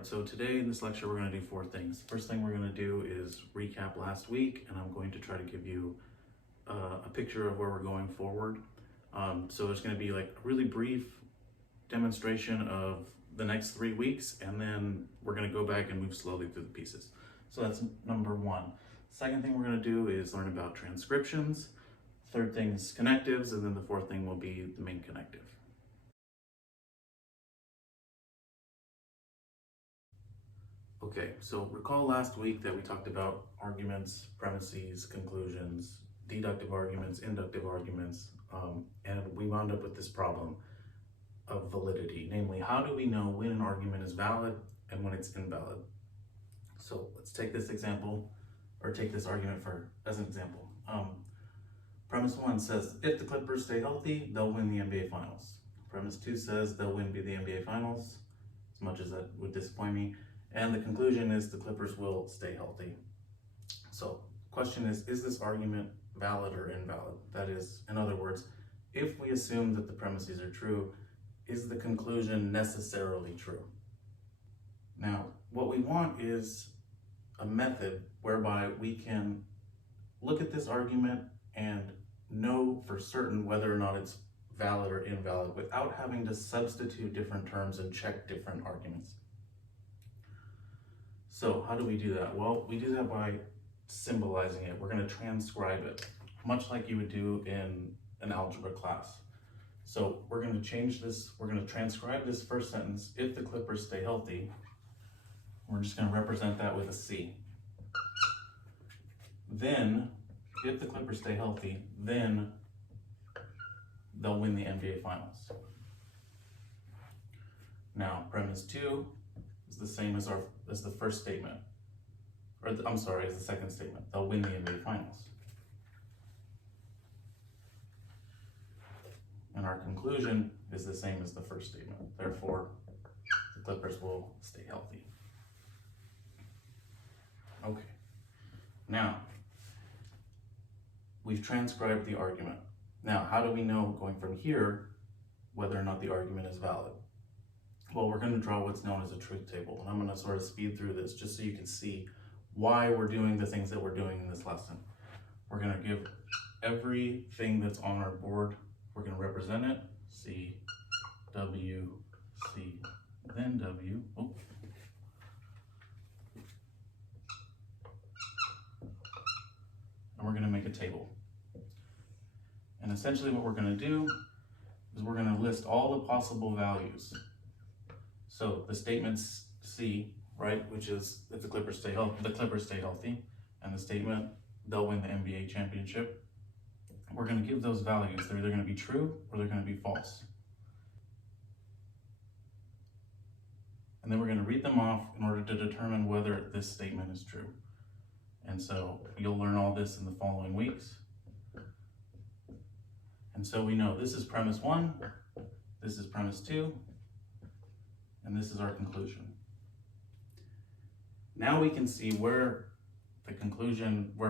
Alright, so today in this lecture we're going to do 4 things. First thing we're going to do is recap last week, and I'm going to try to give you a picture of where we're going forward. So there's going to be like a really brief demonstration of the next 3 weeks, and then we're going to go back and move slowly through the pieces. So that's number 1. Second thing we're going to do is learn about transcriptions. Third thing is connectives, and then the 4th thing will be the main connective. Okay, so recall last week that we talked about arguments, premises, conclusions, deductive arguments, inductive arguments, and we wound up with this problem of validity. Namely, how do we know when an argument is valid and when it's invalid? So let's take this example, or take this argument as an example. Premise 1 says, if the Clippers stay healthy, they'll win the NBA Finals. Premise 2 says they'll win the NBA Finals, as much as that would disappoint me. And the conclusion is the Clippers will stay healthy. So the question is this argument valid or invalid? That is, in other words, if we assume that the premises are true, is the conclusion necessarily true? Now, what we want is a method whereby we can look at this argument and know for certain whether or not it's valid or invalid without having to substitute different terms and check different arguments. So how do we do that? Well, we do that by symbolizing it. We're going to transcribe it, much like you would do in an algebra class. So we're going to change this. We're going to transcribe this first sentence, if the Clippers stay healthy. We're just going to represent that with a C. Then, if the Clippers stay healthy, then they'll win the NBA Finals. Now, premise 2 is the same as the first statement, or as the second statement. They'll win the NBA Finals. And our conclusion is the same as the first statement. Therefore, the Clippers will stay healthy. Okay. Now, we've transcribed the argument. Now, how do we know going from here whether or not the argument is valid? Well, we're going to draw what's known as a truth table, and I'm going to sort of speed through this just so you can see why we're doing the things that we're doing in this lesson. We're going to give everything that's on our board, we're going to represent it, C, W, C, then W. Oh. And we're going to make a table. And essentially what we're going to do is we're going to list all the possible values. So the statement C, right, which is if the Clippers stay healthy, and the statement they'll win the NBA championship, we're going to give those values. They're either going to be true or they're going to be false. And then we're going to read them off in order to determine whether this statement is true. And so you'll learn all this in the following weeks. And so we know this is premise 1, this is premise 2, and this is our conclusion. Now we can see where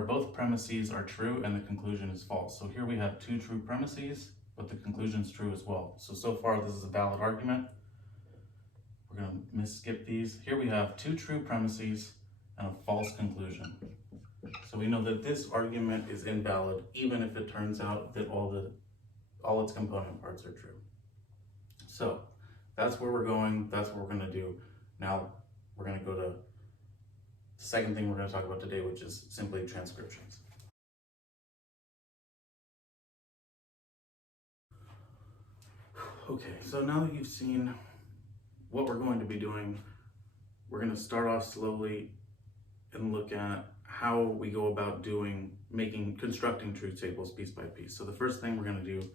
both premises are true and the conclusion is false. So here we have 2 true premises, but the conclusion is true as well. So far this is a valid argument. We're going to skip these. Here we have 2 true premises and a false conclusion. So we know that this argument is invalid, even if it turns out that all its component parts are true. So that's where we're going. That's what we're going to do. Now we're going to go to the second thing we're going to talk about today, which is simply transcriptions. Okay, so now that you've seen what we're going to be doing, we're going to start off slowly and look at how we go about constructing truth tables piece by piece. So the first thing we're going to do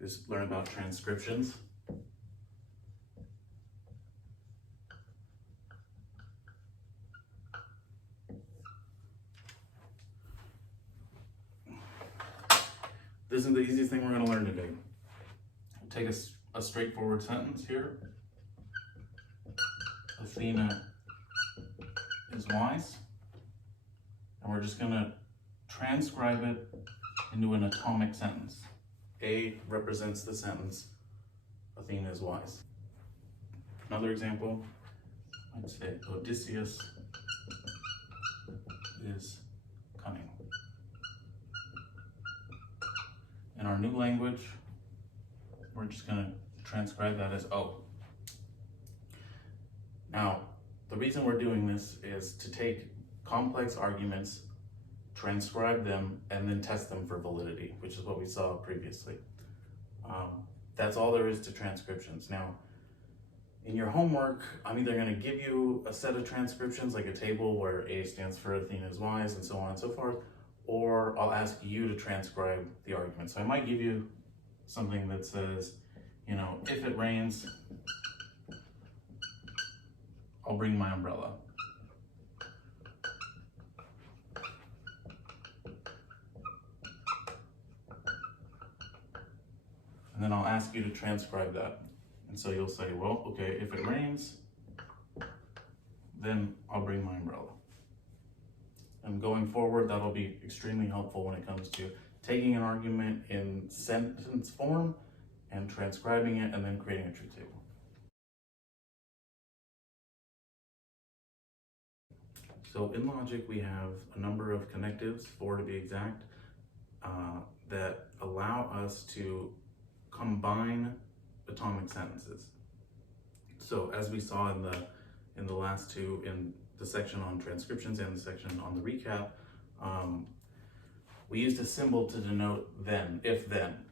is learn about transcriptions. This is the easiest thing we're going to learn today. Take a straightforward sentence here. Athena is wise. And we're just going to transcribe it into an atomic sentence. A represents the sentence, Athena is wise. Another example, I'd say Odysseus is cunning. In our new language, we're just going to transcribe that as O. Now, the reason we're doing this is to take complex arguments, transcribe them, and then test them for validity, which is what we saw previously. That's all there is to transcriptions. Now, in your homework, I'm either going to give you a set of transcriptions, like a table where A stands for Athena is wise, and so on and so forth, or I'll ask you to transcribe the argument. So I might give you something that says, if it rains, I'll bring my umbrella. And then I'll ask you to transcribe that. And so you'll say, well, okay, if it rains, then I'll bring my umbrella. And going forward, that'll be extremely helpful when it comes to taking an argument in sentence form and transcribing it and then creating a truth table. So in logic, we have a number of connectives, 4 to be exact, that allow us to combine atomic sentences. So as we saw in the last two, in the section on transcriptions and the section on the recap, we used a symbol to denote then, if then.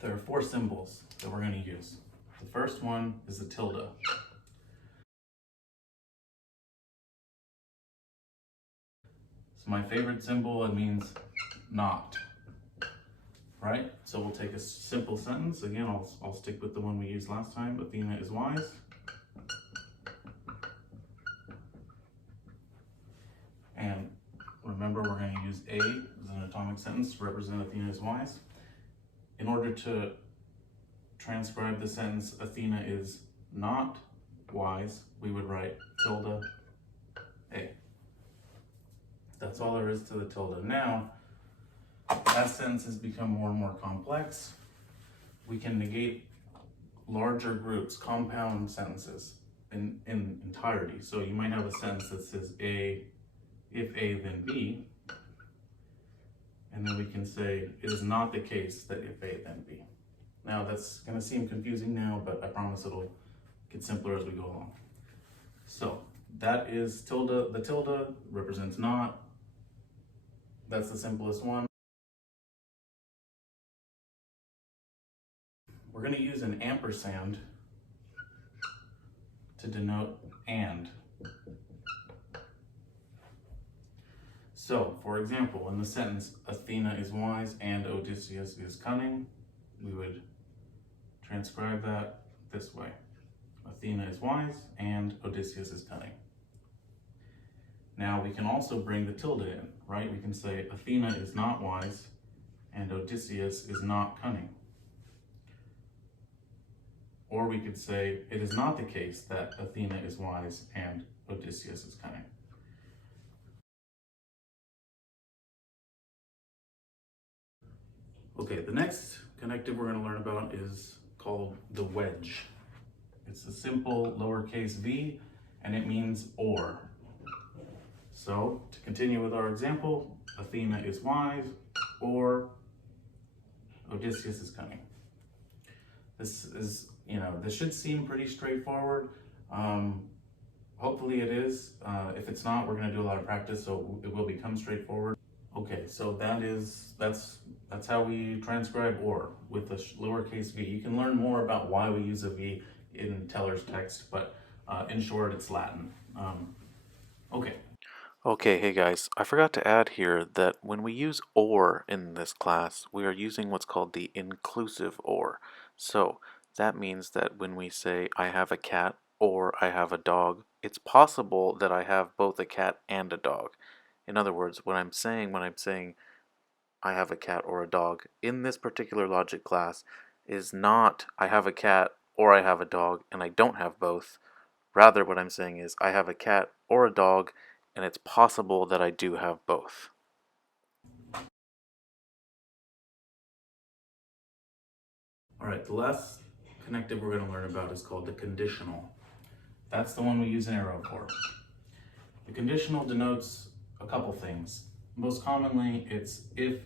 There are 4 symbols that we're going to use. The first one is the tilde. So my favorite symbol, it means not, right? So we'll take a simple sentence. Again, I'll stick with the one we used last time. Athena is wise. And remember, we're going to use A as an atomic sentence to represent Athena is wise. In order to transcribe the sentence, Athena is not wise, we would write tilde A. That's all there is to the tilde. Now, as sentences become more and more complex, we can negate larger groups, compound sentences in entirety. So you might have a sentence that says A, if A, then B. And then we can say, it is not the case that if A, then B. Now that's going to seem confusing now, but I promise it'll get simpler as we go along. So that is tilde. The tilde represents not. That's the simplest one. We're going to use an ampersand to denote and. So, for example, in the sentence, Athena is wise and Odysseus is cunning, we would transcribe that this way. Athena is wise and Odysseus is cunning. Now we can also bring the tilde in, right? We can say Athena is not wise and Odysseus is not cunning. Or we could say it is not the case that Athena is wise and Odysseus is cunning. Okay, the next connective we're going to learn about is called the wedge. It's a simple lowercase v, and it means or. So, to continue with our example, Athena is wise, or Odysseus is cunning. This is, this should seem pretty straightforward. Hopefully it is. If it's not, we're going to do a lot of practice, so it will become straightforward. Okay, so that's how we transcribe or with a lowercase v. You can learn more about why we use a v in Teller's text, but in short, it's Latin. Okay. Okay, hey guys, I forgot to add here that when we use or in this class, we are using what's called the inclusive or. So that means that when we say I have a cat or I have a dog, it's possible that I have both a cat and a dog. In other words, when I'm saying I have a cat or a dog in this particular logic class is not I have a cat or I have a dog and I don't have both. Rather, what I'm saying is I have a cat or a dog and it's possible that I do have both. All right, the last connective we're going to learn about is called the conditional. That's the one we use an arrow for. The conditional denotes a couple things. Most commonly, it's if,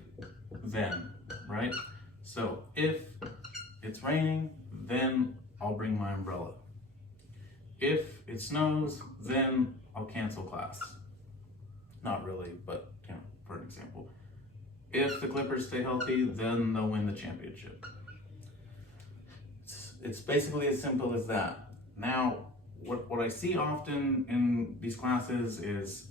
then, right? So if it's raining, then I'll bring my umbrella. If it snows, then I'll cancel class. Not really, but for an example. If the Clippers stay healthy, then they'll win the championship. It's basically as simple as that. Now, what I see often in these classes is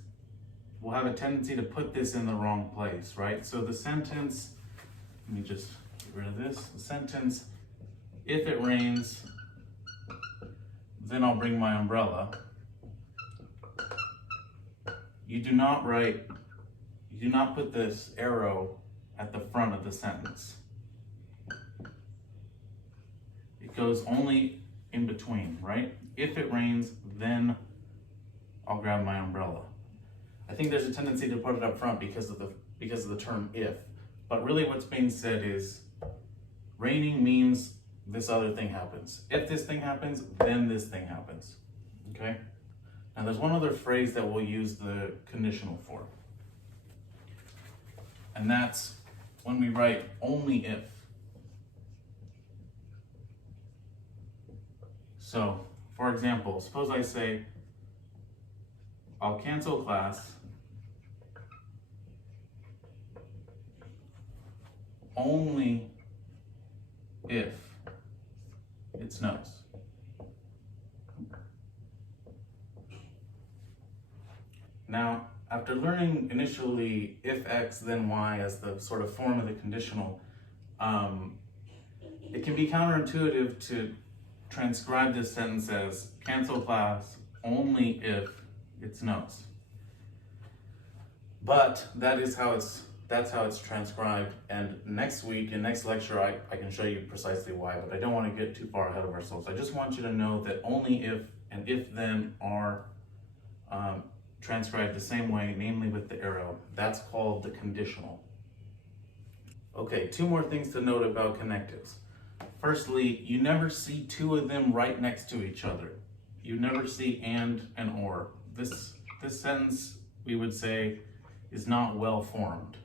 we'll have a tendency to put this in the wrong place, right? So the sentence, let me just get rid of this. The sentence, if it rains, then I'll bring my umbrella. You do not put this arrow at the front of the sentence. It goes only in between, right? If it rains, then I'll grab my umbrella. I think there's a tendency to put it up front because of the term if, but really what's being said is raining means this other thing happens. If this thing happens, then this thing happens, okay? Now there's one other phrase that we'll use the conditional for, and that's when we write only if. So, for example, suppose I say, I'll cancel class only if it snows. Now, after learning initially if X then Y as the sort of form of the conditional, it can be counterintuitive to transcribe this sentence as cancel class only if it snows. But that's how it's transcribed, and next week, in next lecture, I can show you precisely why, but I don't want to get too far ahead of ourselves. I just want you to know that only if and if then are transcribed the same way, namely with the arrow. That's called the conditional. Okay, two more things to note about connectives. Firstly, you never see two of them right next to each other. You never see and or. This sentence, we would say, is not well formed.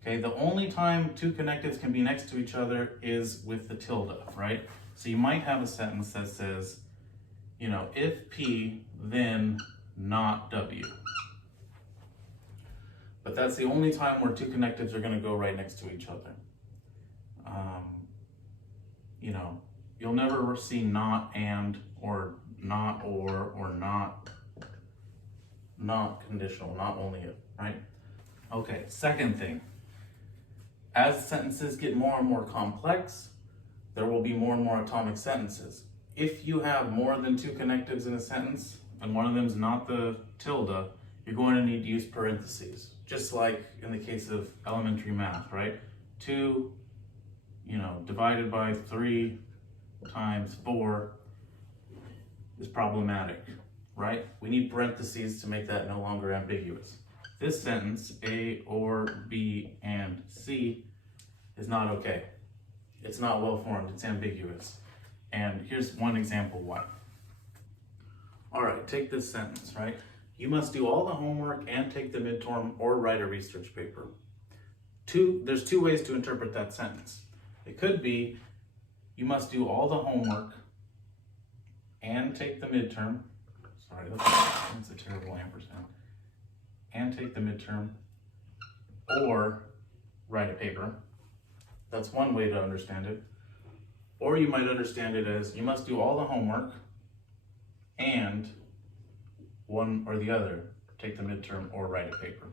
Okay, the only time two connectives can be next to each other is with the tilde, right? So you might have a sentence that says, if P, then not W. But that's the only time where two connectives are going to go right next to each other. You'll never see not and or not or not conditional, not only if, right? Okay, second thing. As sentences get more and more complex, there will be more and more atomic sentences. If you have more than two connectives in a sentence, and one of them is not the tilde, you're going to need to use parentheses. Just like in the case of elementary math, right? 2, divided by 3 times 4 is problematic, right? We need parentheses to make that no longer ambiguous. This sentence, A or B and C, is not okay. It's not well formed, it's ambiguous. And here's one example why. All right, take this sentence, right? You must do all the homework and take the midterm or write a research paper. There's two ways to interpret that sentence. It could be, you must do all the homework and take the midterm. Sorry, that's a terrible ampersand. And take the midterm or write a paper. That's one way to understand it. Or you might understand it as, you must do all the homework and one or the other, take the midterm or write a paper.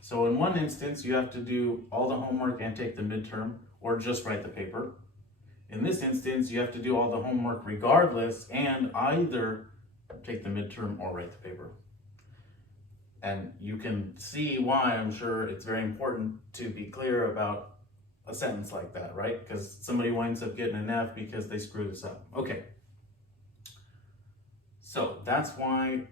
So in one instance, you have to do all the homework and take the midterm, or just write the paper. In this instance, you have to do all the homework regardless and either take the midterm or write the paper. And you can see why I'm sure it's very important to be clear about a sentence like that, right? Because somebody winds up getting an F because they screw this up. Okay. So that's why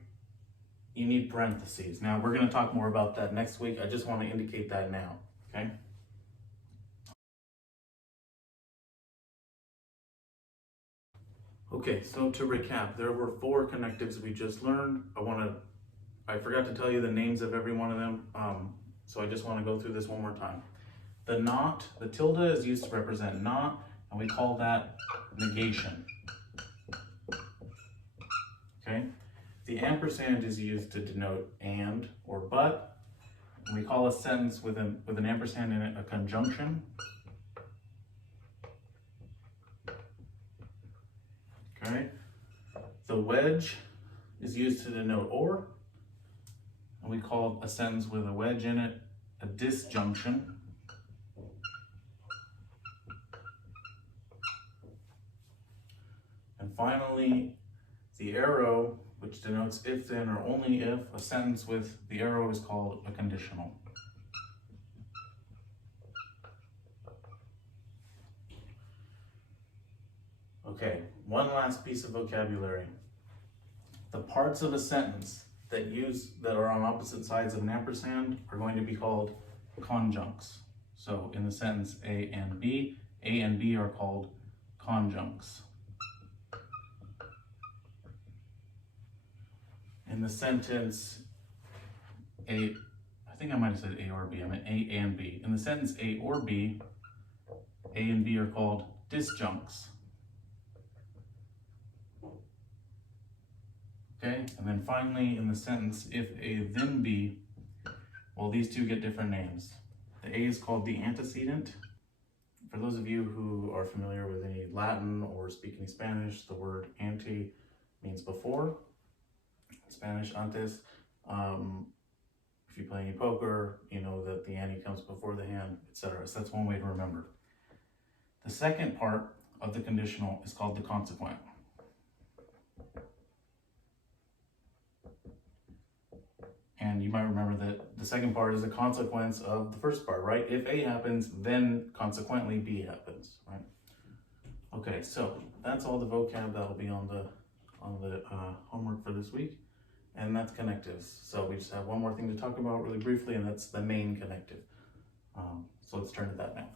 you need parentheses. Now we're going to talk more about that next week. I just want to indicate that now, okay? Okay, so to recap, there were 4 connectives we just learned. I forgot to tell you the names of every one of them, so I just want to go through this one more time. The not, the tilde is used to represent not, and we call that negation. Okay? The ampersand is used to denote and or but, and we call a sentence with an ampersand in it a conjunction. Okay? The wedge is used to denote or, and we call a sentence with a wedge in it a disjunction. And finally, the arrow, which denotes if then or only if, a sentence with the arrow is called a conditional. Okay, one last piece of vocabulary. The parts of a sentence that are on opposite sides of an ampersand are going to be called conjuncts. So in the sentence A and B are called conjuncts. In the sentence I think I might have said A or B, I meant A and B. In the sentence A or B, A and B are called disjuncts. Okay, and then finally in the sentence if A then B, well, these two get different names. The A is called the antecedent. For those of you who are familiar with any Latin or speak any Spanish, the word ante means before. Spanish antes. If you play any poker, you know that the ante comes before the hand, etc. So that's one way to remember. The second part of the conditional is called the consequent. And you might remember that the second part is a consequence of the first part, right? If A happens, then consequently B happens, right? Okay, so that's all the vocab that'll be on the homework for this week. And that's connectives. So we just have one more thing to talk about really briefly, and that's the main connective. So let's turn to that now.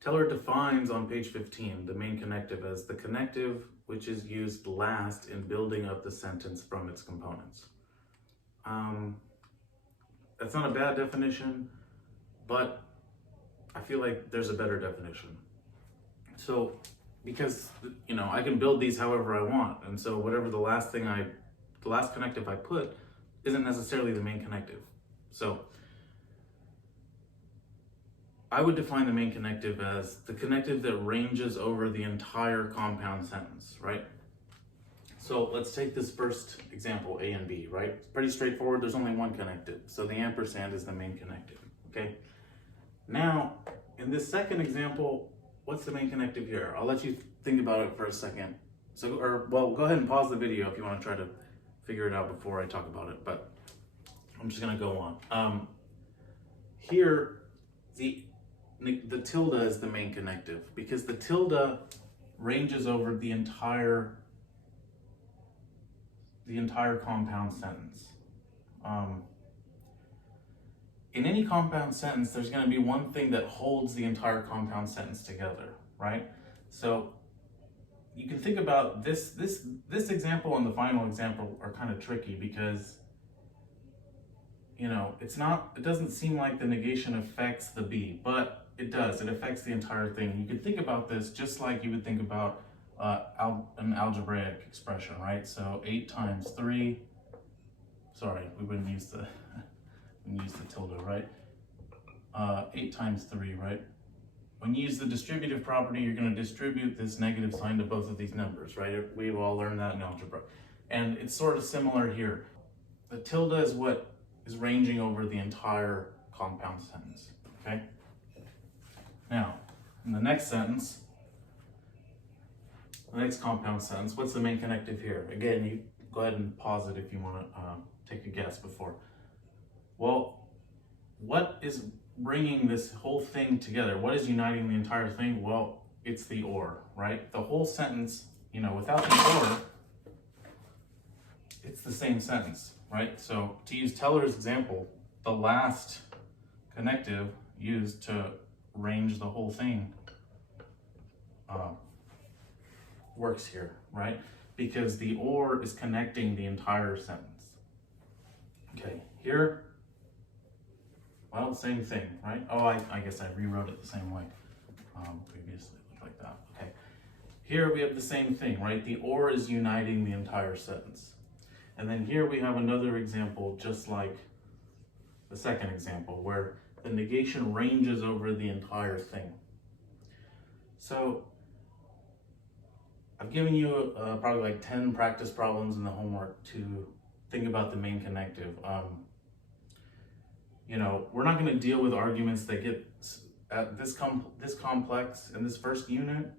Teller defines on page 15 the main connective as the connective which is used last in building up the sentence from its components. That's not a bad definition, but I feel like there's a better definition. So, because I can build these however I want, and so whatever the last connective I put isn't necessarily the main connective. So I would define the main connective as the connective that ranges over the entire compound sentence, right? So let's take this first example, A and B, right? It's pretty straightforward, there's only one connective, so the ampersand is the main connective, okay? Now, in this second example, what's the main connective here? I'll let you think about it for a second. Go ahead and pause the video if you want to try to figure it out before I talk about it, but I'm just gonna go on. Here, the tilde is the main connective because the tilde ranges over the entire compound sentence. In any compound sentence, there's going to be one thing that holds the entire compound sentence together, right? So you can think about this example and the final example are kind of tricky because it doesn't seem like the negation affects the B, but it does. It affects the entire thing. You can think about this just like you would think about an algebraic expression, right? So 8 times 3, sorry, we wouldn't use the tilde, right? 8 times 3, right? When you use the distributive property, you're going to distribute this negative sign to both of these numbers, right? We've all learned that in algebra. And it's sort of similar here. The tilde is what is ranging over the entire compound sentence, okay? Now, in the next sentence, the next compound sentence, what's the main connective here? Again, you go ahead and pause it if you want to take a guess before. Well, what is bringing this whole thing together? What is uniting the entire thing? Well, it's the or, right? The whole sentence, without the or, it's the same sentence, right? So to use Teller's example, the last connective used to range the whole thing works here, right? Because the or is connecting the entire sentence. Okay, here, well, same thing, right? Oh, I guess I rewrote it the same way. Previously it looked like that. Okay, here we have the same thing, right? The or is uniting the entire sentence. And then here we have another example, just like the second example, where the negation ranges over the entire thing. So I've given you probably like 10 practice problems in the homework to think about the main connective. You know, we're not going to deal with arguments that get this complex in this first unit,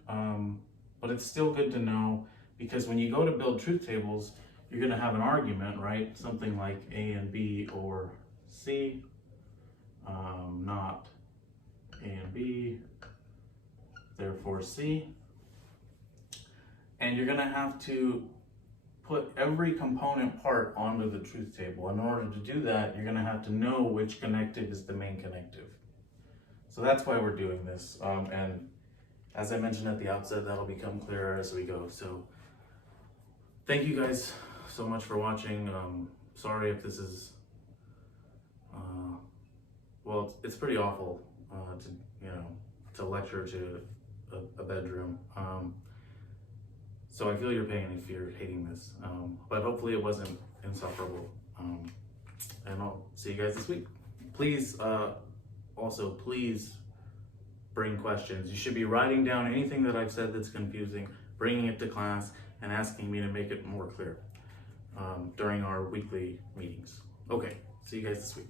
but it's still good to know, because when you go to build truth tables, you're going to have an argument, right? Something like A and B or C, not A and B, therefore C. And you're going to have to put every component part onto the truth table. In order to do that, you're going to have to know which connective is the main connective. So that's why we're doing this. And as I mentioned at the outset, that'll become clearer as we go. So thank you guys so much for watching. Sorry if this is, well, it's pretty awful to lecture to a bedroom. So I feel your pain if you're hating this, but hopefully it wasn't insufferable. And I'll see you guys this week. Please, also, please bring questions. You should be writing down anything that I've said that's confusing, bringing it to class, and asking me to make it more clear during our weekly meetings. Okay, see you guys this week.